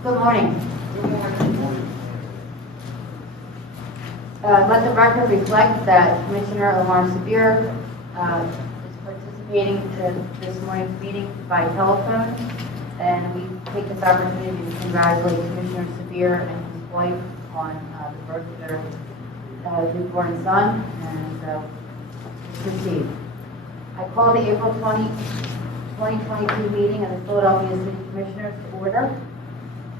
Good morning. Let the record reflect that Commissioner Sabir is participating in this morning's meeting by telephone, and we take this opportunity to congratulate Commissioner Sabir and his wife on the birth of their newborn son, and proceed. I call the April 20, 2022 meeting of the Philadelphia City Commissioners to order.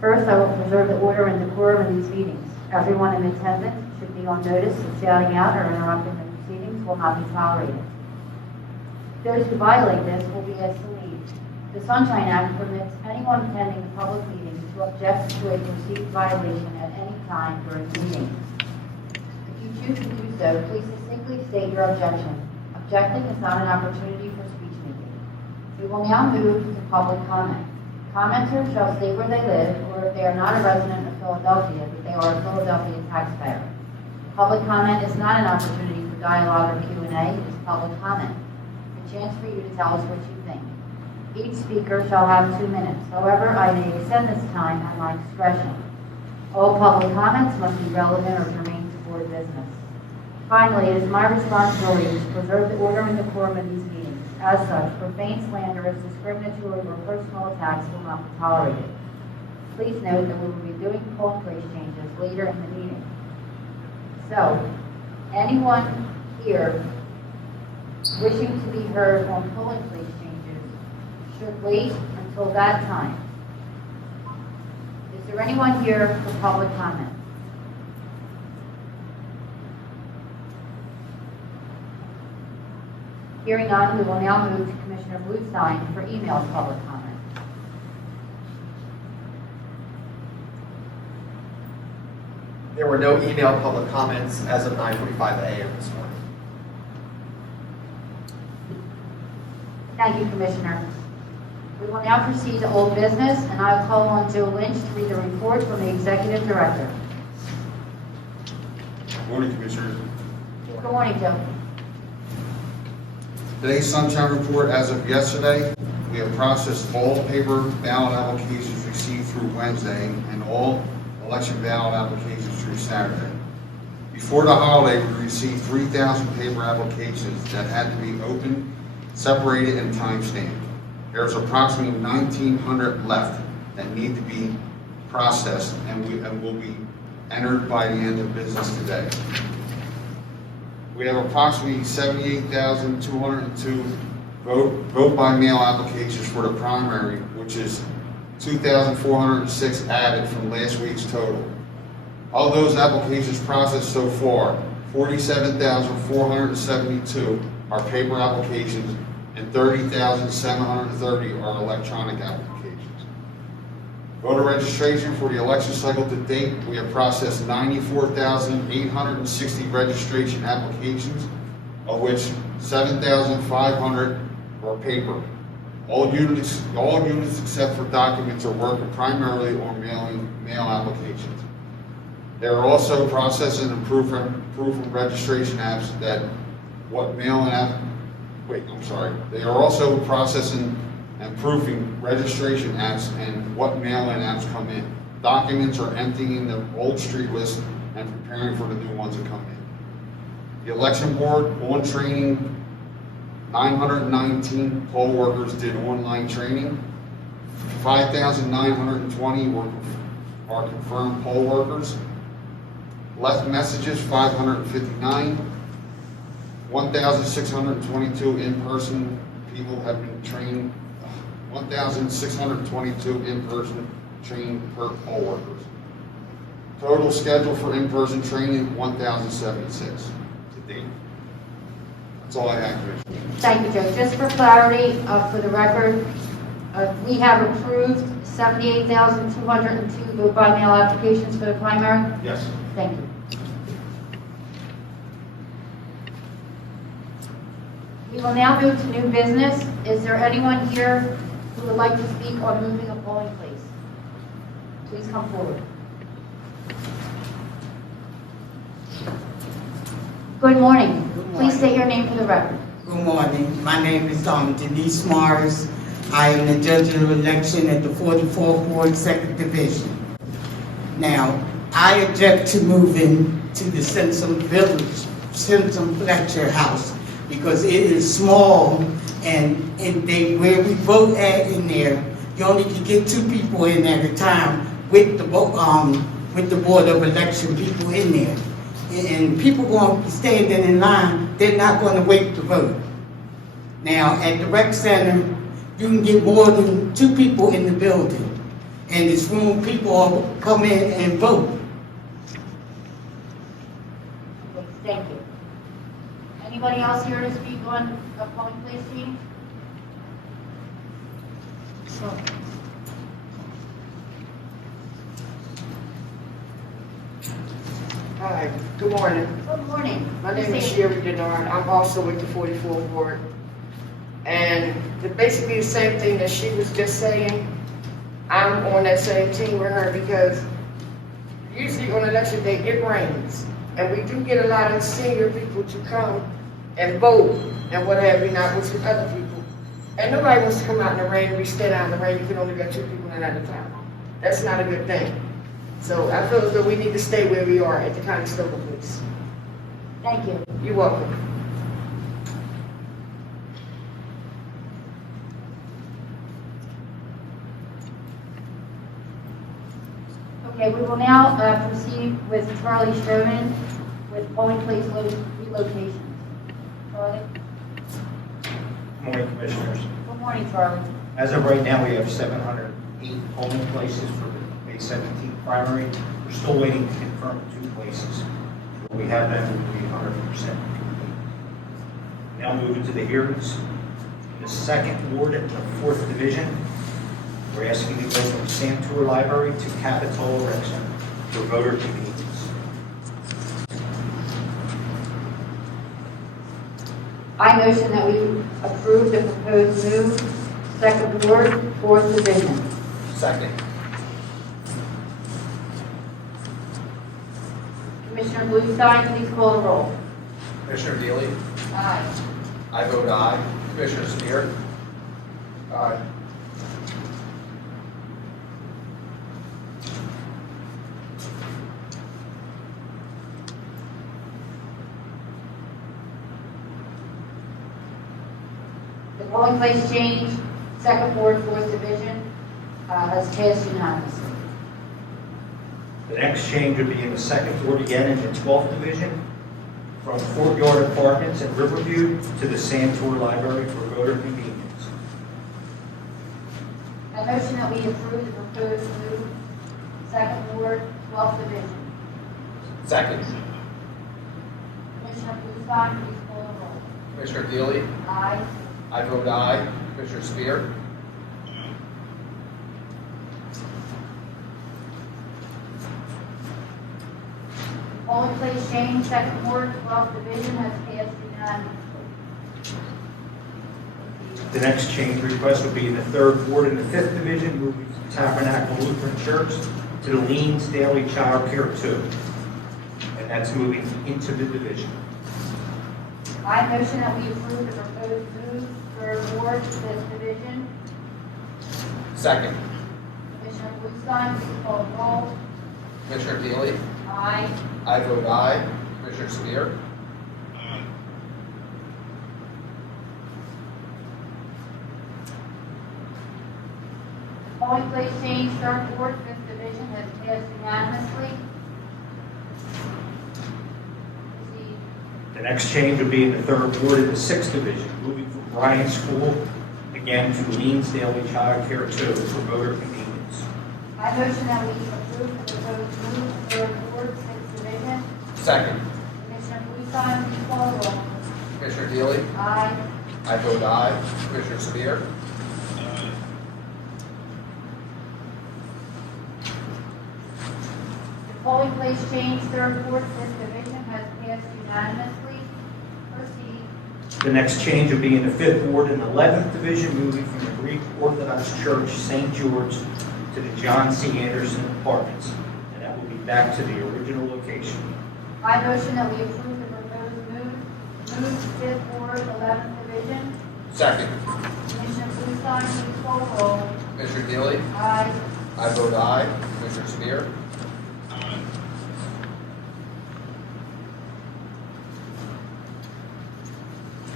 First, I will preserve the order and decorum in these meetings. Everyone in attendance should be on notice that shouting out or interrupting the proceedings will not be tolerated. Those who violate this will be asked to leave. The Sunshine Act permits anyone attending a public meeting to object to a perceived violation at any time during the meeting. If you choose to do so, please distinctly state your objection. Objecting is not an opportunity for speech making. We will now move to public comment. Commenters shall state where they live, or if they are not a resident of Philadelphia, that they are a Philadelphia taxpayer. Public comment is not an opportunity for dialogue or Q&A, it is public comment. A chance for you to tell us what you think. Each speaker shall have 2 minutes. However, I may extend this time at my discretion. All public comments must be relevant or germane to board business. Finally, it is my responsibility to preserve the order and decorum of these meetings. As such, profane, slanderous, discriminatory, or personal attacks will not be tolerated. Please note that we will be doing polling place changes later in the meeting. So, anyone here wishing to be heard on polling place changes should wait until that time. Is there anyone here for public comment? Hearing none, we will now move to Commissioner Bluestein for email public comment. There were no email public comments as of 9:45 a.m. this morning. Thank you, Commissioner. We will now proceed to old business, and I will call on Joe Lynch to read the report from the Executive Director. Good morning, Commissioners. Good morning, Joe. Today's Sunshine Report, as of yesterday, we have processed all paper ballot applications received through Wednesday and all election ballot applications through Saturday. Before the holiday, we received 3,000 paper applications that had to be opened, separated, and time-stamped. There's approximately 1,900 left that need to be processed and will be entered by the end of business today. We have approximately 78,202 vote by mail applications for the primary, which is 2,406 added from last week's total. Of those applications processed so far, 47,472 are paper applications and 30,730 are electronic applications. Voter registration for the election cycle to date, we have processed 94,860 registration applications, of which 7,500 are paper. All units except for documents are working primarily on mail applications. They are also processing and proofing registration apps They are also processing and proofing registration apps and what mail-in apps come in. Documents are emptying the old street list and preparing for the new ones that come in. The election board on training, 919 poll workers did online training. 5,920 are confirmed poll workers. Left messages, 559. 1,622 in-person people have been trained. 1,622 in-person trained per poll workers. Total schedule for in-person training, 1,076 to date. That's all I have, Commissioner. Thank you, Joe. Just for clarity, for the record, we have approved 78,202 vote by mail applications for the primary. Yes. Thank you. We will now move to new business. Is there anyone here who would like to speak on moving a polling place? Please come forward. Good morning. Good morning. Please state your name for the record. Good morning. My name is Denise Morris. I am the judge of election at the 44th Ward, 2nd Division. Now, I object to moving to the Simpson Village, Simpson Fletcher House, because it is small, and where we vote at in there, you only can get 2 people in at a time with the Board of Election people in there. And people going to be standing in line, they're not going to wait to vote. Now, at the rec center, you can get more than 2 people in the building, and it's room people come in and vote. Okay, thank you. Anybody else here to speak on a polling place change? Hi, good morning. Good morning. My name is Sherry Denard. I'm also with the 44th Ward. And basically the same thing that she was just saying, I'm on that same team with her because usually on election day it rains. And we do get a lot of senior people to come and vote and what have you, not with other people. And nobody wants to come out in the rain. We stay out in the rain. You can only get 2 people in at a time. That's not a good thing. So I feel as though we need to stay where we are at the Conestoga place. Thank you. You're welcome. Okay, we will now proceed with Charlie Stroman with polling place relocations. Charlie? Good morning, Commissioners. Good morning, Charlie. As of right now, we have 708 polling places for the May 17th primary. We're still waiting to confirm 2 places. When we have them, we'll be 100% complete. Now moving to the hearings. In the 2nd Ward at the 4th Division, we're asking to go from Santur Library to Capitola Rec Center for voter convenience. I motion that we approve the proposed move, 2nd Ward, 4th Division. Second. Commissioner Bluestein, please call the roll. Commissioner Deeley? Aye. I vote aye. Commissioner Sabir? Aye. The polling place change, 2nd Ward, 4th Division, has passed unanimously. The next change would be in the 2nd Ward again in the 12th Division, from Fort Yard Apartments at Riverview to the Santur Library for voter convenience. I motion that we approve the proposed move, 2nd Ward, 12th Division. Second. Commissioner Bluestein, please call the roll. Commissioner Deeley? Aye. I vote aye. Commissioner Sabir? Polling place change, 2nd Ward, 12th Division has passed unanimously. The next change request would be in the 3rd Ward in the 5th Division, moving from Tabernacle Lutheran Church to the Leans Daily Child Care 2. And that's moving into the division. I motion that we approve the proposed move, 3rd Ward, 5th Division. Second. Commissioner Bluestein, please call the roll. Commissioner Deeley? Aye. I vote aye. Commissioner Sabir? Polling place change, 3rd Ward, 5th Division has passed unanimously. Proceed. The next change would be in the 3rd Ward in the 6th Division, moving from Bryan School again to Leans Daily Child Care 2 for voter convenience. I motion that we approve the proposed move, 3rd Ward, 6th Division. Second. Commissioner Bluestein, please call the roll. Commissioner Deeley? Aye. I vote aye. Commissioner Sabir? The polling place change, 3rd Ward, 5th Division has passed unanimously. Proceed. The next change would be in the 5th Ward in the 11th Division, moving from the Greek Orthodox Church, St. George, to the John C. Anderson Apartments. And that will be back to the original location. I motion that we approve the proposed move, 5th Ward, 11th Division. Second. Commissioner Bluestein, please call the roll. Commissioner Deeley? Aye. I vote aye. Commissioner Sabir?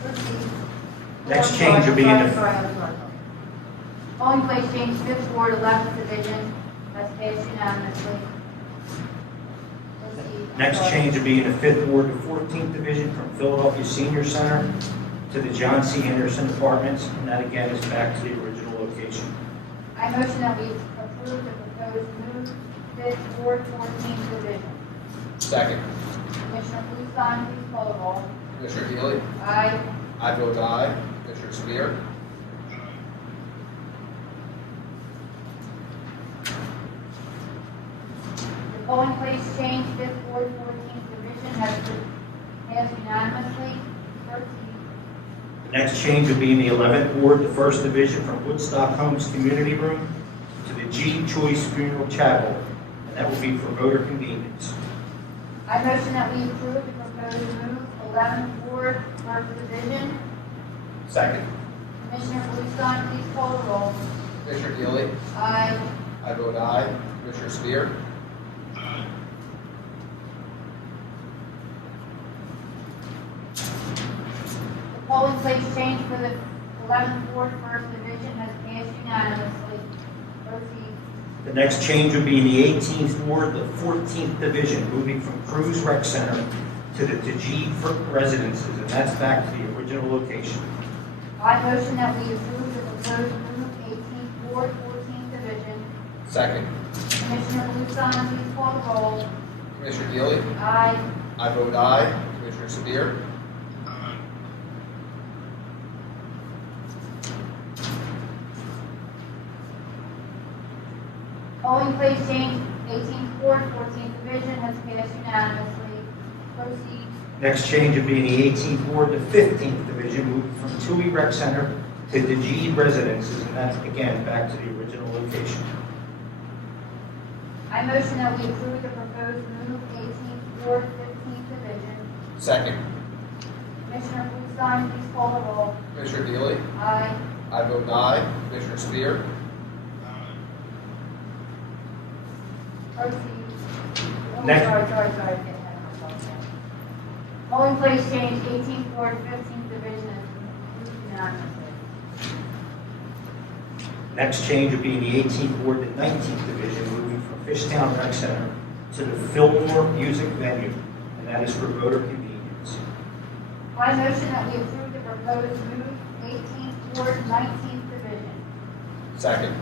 Proceed. Next change will be in the- Sorry. Polling place change, 5th Ward, 11th Division, that's passed unanimously. Proceed. Next change will be in the 5th Ward, the 14th Division, from Philadelphia Senior Center to the John C. Anderson Apartments, and that again is back to the original location. I motion that we approve the proposed move, 5th Ward, 14th Division. Second. Commissioner Bluestein, please call the roll. Commissioner Deeley? Aye. I vote aye. Commissioner Sabir? The polling place change, 5th Ward, 14th Division, has been passed unanimously. Proceed. The next change will be in the 11th Ward, the 1st Division, from Woodstock Homes Community Room to the G. Choice Funeral Chapel, and that will be for voter convenience. I motion that we approve the proposed move, 11th Ward, 1st Division. Second. Commissioner Bluestein, please call the roll. Commissioner Deeley? Aye. I vote aye. Commissioner Sabir? The polling place change for the 11th Ward, 1st Division, has passed unanimously. Proceed. The next change will be in the 18th Ward, the 14th Division, moving from Cruz Rec Center to the Tajid Residences, and that's back to the original location. I motion that we approve the proposed move, 18th Ward, 14th Division. Second. Commissioner Bluestein, please call the roll. Commissioner Deeley? Aye. I vote aye. Commissioner Sabir? Polling place change, 18th Ward, 14th Division, has passed unanimously. Proceed. Next change will be in the 18th Ward, the 15th Division, moving from Tui Rec Center to the Tajid Residences, and that's again back to the original location. I motion that we approve the proposed move, 18th Ward, 15th Division. Second. Commissioner Bluestein, please call the roll. Commissioner Deeley? Aye. I vote aye. Commissioner Sabir? Proceed. Oh, Next. Sorry. Getting ahead of myself now. Polling place change, 18th Ward, 15th Division, has been approved unanimously. Next change will be in the 18th Ward, the 19th Division, moving from Fishtown Rec Center to the Fillmore Music Venue, and that is for voter convenience. I motion that we approve the proposed move, 18th Ward, 19th Division. Second.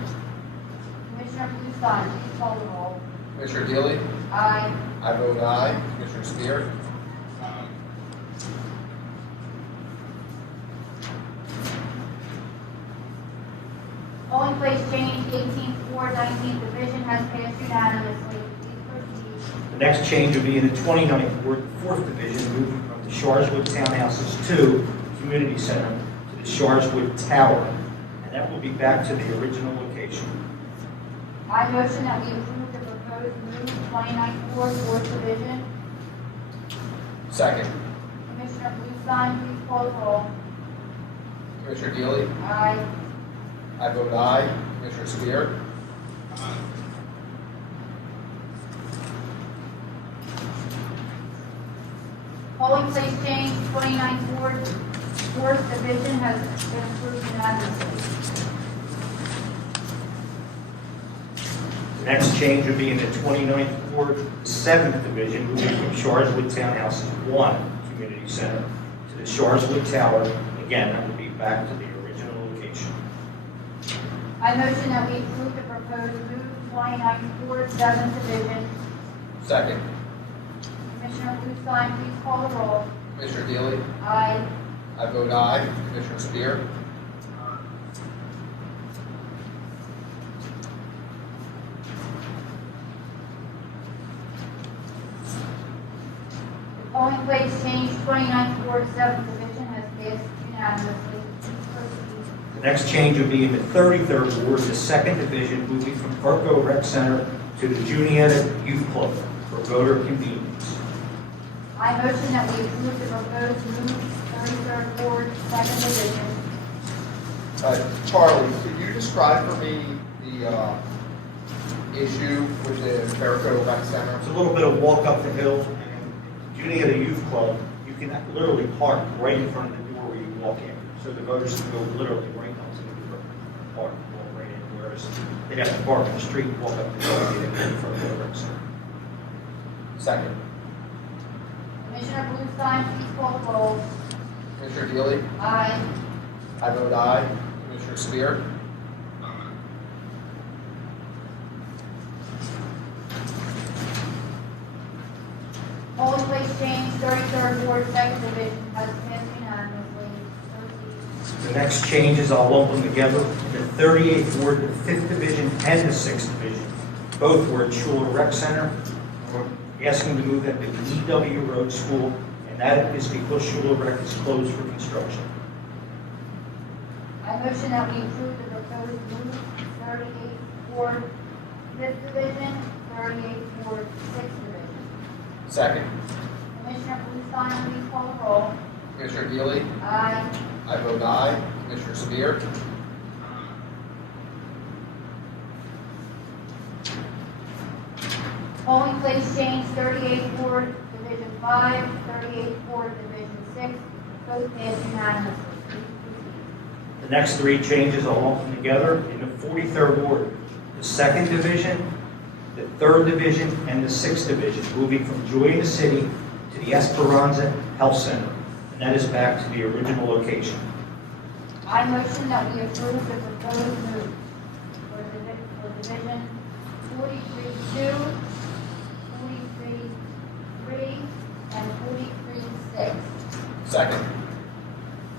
Commissioner Bluestein, please call the roll. Commissioner Deeley? Aye. I vote aye. Commissioner Sabir? Polling place change, 18th Ward, 19th Division, has passed unanimously. Please proceed. The next change will be in the 29th Ward, 4th Division, moving from the Sharswood Townhouses 2 Community Center to the Sharswood Tower, and that will be back to the original location. I motion that we approve the proposed move, 29th Ward, 4th Division. Second. Commissioner Bluestein, please call the roll. Commissioner Deeley? Aye. I vote aye. Commissioner Sabir? Polling place change, 29th Ward, 4th Division, has been approved unanimously. The next change will be in the 29th Ward, 7th Division, moving from Sharswood Townhouses 1 Community Center to the Sharswood Tower. Again, that will be back to the original location. I motion that we approve the proposed move, 29th Ward, 7th Division. Second. Commissioner Bluestein, please call the roll. Commissioner Deeley? Aye. I vote aye. Commissioner Sabir? Polling place change, 29th Ward, 7th Division, has passed unanimously. Proceed. The next change will be in the 33rd Ward, the 2nd Division, moving from Farco Rec Center to the Juniata Youth Club for voter convenience. I motion that we approve the proposed move, 33rd Ward, 2nd Division. Charlie, could you describe for me the issue with the Fairfield Event Center? It's a little bit of walk up the hill, and Judy at a youth club, you can literally park right in front of the door where you walk in. So the voters can go literally right up to the door, park, walk right in, whereas they'd have to park on the street, walk up the hill, and get in front of the rec center. Second. Commissioner Bluestein, please call the roll. Commissioner Deeley? Aye. I vote aye. Commissioner Sabir? Polling place change, 33rd Ward, 2nd Division, has passed unanimously. Proceed. The next changes, I'll lump them together. The 38th Ward, the 5th Division, and the 6th Division, both were at Schuler Rec Center. We're asking to move them to EW Road School, and that is because Schuler Rec is closed for construction. I motion that we approve the proposed move, 38th Ward, 5th Division, 38th Ward, 6th Division. Second. Commissioner Bluestein, please call the roll. Commissioner Deeley? Aye. I vote aye. Commissioner Sabir? Polling place change, 38th Ward, Division 5, 38th Ward, Division 6, both passed unanimously. Please proceed. The next three changes, I'll lump them together. In the 43rd Ward, the 2nd Division, the 3rd Division, and the 6th Division, moving from Joy in the City to the Esperanza Health Center, and that is back to the original location. I motion that we approve the proposed move for Division 43-2, 43-3, and 43-6. Second.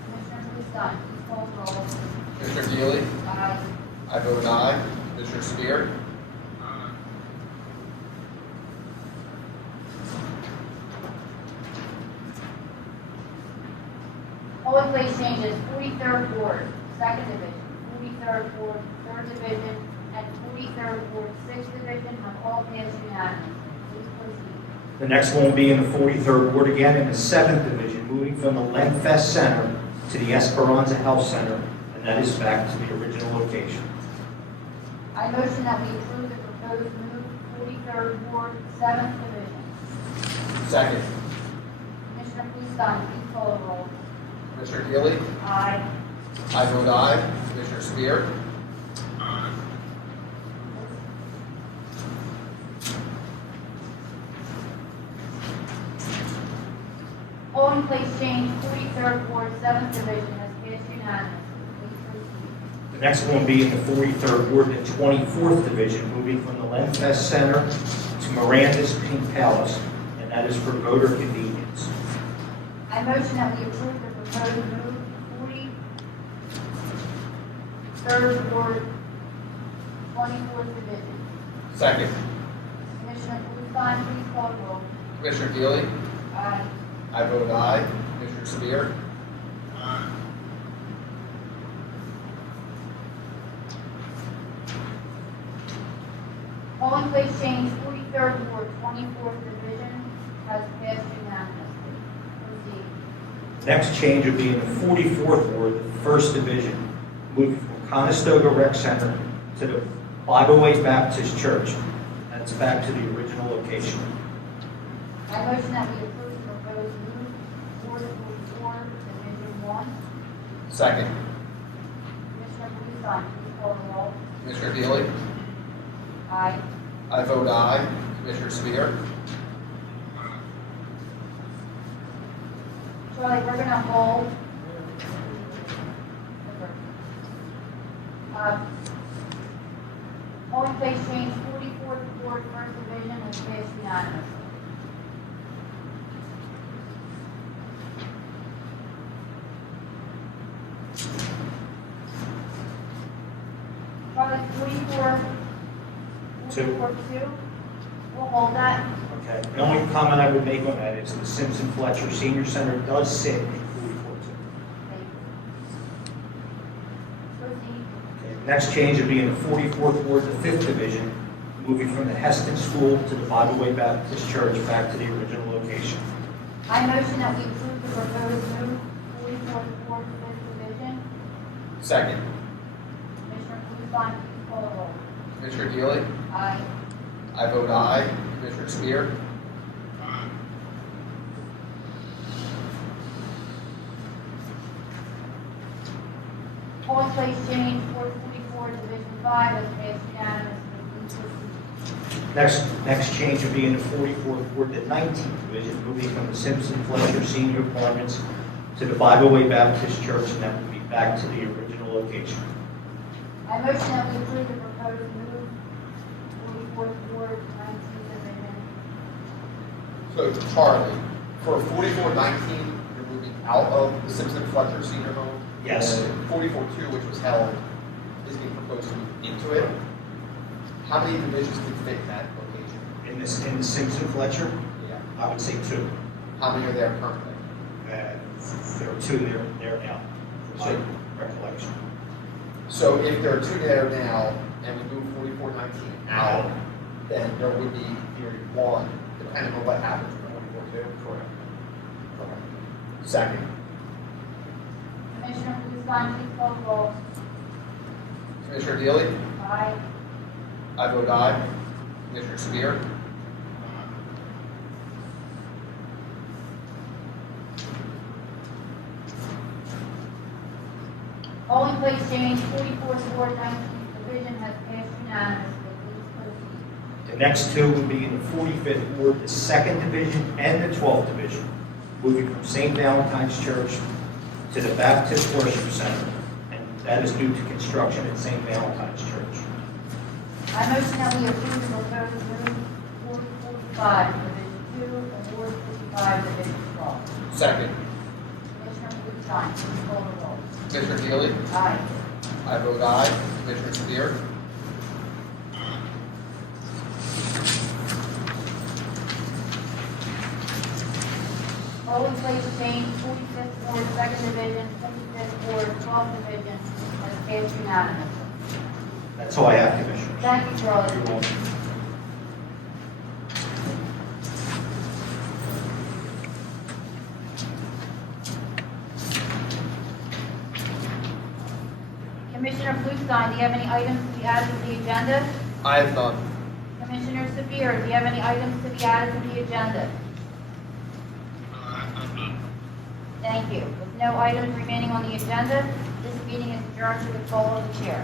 Commissioner Bluestein, please call the roll. Commissioner Deeley? Aye. I vote aye. Commissioner Sabir? Polling place changes, 43rd Ward, 2nd Division, 43rd Ward, 3rd Division, and 43rd Ward, 6th Division have all passed unanimously. Please proceed. The next one will be in the 43rd Ward again, in the 7th Division, moving from the Lenfest Center to the Esperanza Health Center, and that is back to the original location. I motion that we approve the proposed move, 43rd Ward, 7th Division. Second. Commissioner Bluestein, please call the roll. Commissioner Deeley? Aye. I vote aye. Commissioner Sabir? Polling place change, 43rd Ward, 7th Division has passed unanimously. Please proceed. The next one will be in the 43rd Ward, the 24th Division, moving from the Lenfest Center to Miranda's Pink Palace, and that is for voter convenience. I motion that we approve the proposed move, 43rd Ward, 24th Division. Second. Commissioner Bluestein, please call the roll. Commissioner Deeley? Aye. I vote aye. Commissioner Sabir? Polling place change, 43rd Ward, 24th Division has passed unanimously. Proceed. Next change will be in the 44th Ward, the 1st Division, moving from Conestoga Rec Center to the 508 Baptist Church. That's back to the original location. I motion that we approve the proposed move, 44, Division 1. Second. Commissioner Bluestein, please call the roll. Commissioner Deeley? Aye. I vote aye. Commissioner Sabir? Charlie, we're gonna hold. Polling place change, 44th Ward, 1st Division has passed unanimously. Charlie, 2. 44-2, we'll hold that. Okay. The only comment I would make on that is the Simpson Fletcher Senior Center does sit in 44-2. Proceed. Okay. Next change will be in the 44th Ward, the 5th Division, moving from the Heston School to the 508 Baptist Church back to the original location. I motion that we approve the proposed move, 44th Ward, 5th Division. Second. Commissioner Bluestein, please call the roll. Commissioner Deeley? Aye. I vote aye. Commissioner Sabir? Polling place change, 444, Division 5, has passed unanimously. Next change would be in the 44th Ward, the 19th Division, moving from the Simpson Fletcher Senior Apartments to the 508 Baptist Church, and that would be back to the original location. I motion that we approve the proposed move, 44th Ward, 19th Division. So Charlie, for 4419, you're moving out of the Simpson Fletcher Senior Home? Yes. And 442, which was held, is being proposed to move into it. How many divisions can fit in that location? In the Simpson Fletcher, Yeah. I would say 2. How many are there currently? There are 2 there now, from my recollection. So if there are 2 there now, and we move 4419 out, then there would be, in theory, 1, depending on what happens in 442? Correct. Second. Commissioner Bluestein, please call the roll. Commissioner Deeley? Aye. I vote aye. Commissioner Sabir? Polling place change, 44th Ward, 19th Division, has passed unanimously. Please proceed. The next 2 would be in the 45th Ward, the 2nd Division and the 12th Division, moving from St. Valentine's Church to the Baptist Worship Center, and that is due to construction at St. Valentine's Church. I motion that we approve the proposed move, Ward 45, Division 2, and Ward 55, Division 12. Second. Commissioner Bluestein, please call the roll. Commissioner Deeley? Aye. I vote aye. Commissioner Sabir? Polling place change, 45th Ward, 2nd Division, 55th Ward, 12th Division, has passed unanimously. That's all I have, Commissioners. Thank you, Charlie. You're welcome. Commissioner Bluestein, do you have any items to be added to the agenda? I have none. Commissioner Sabir, do you have any items to be added to the agenda? Thank you. With no items remaining on the agenda, this meeting is adjourned to the call of the chair.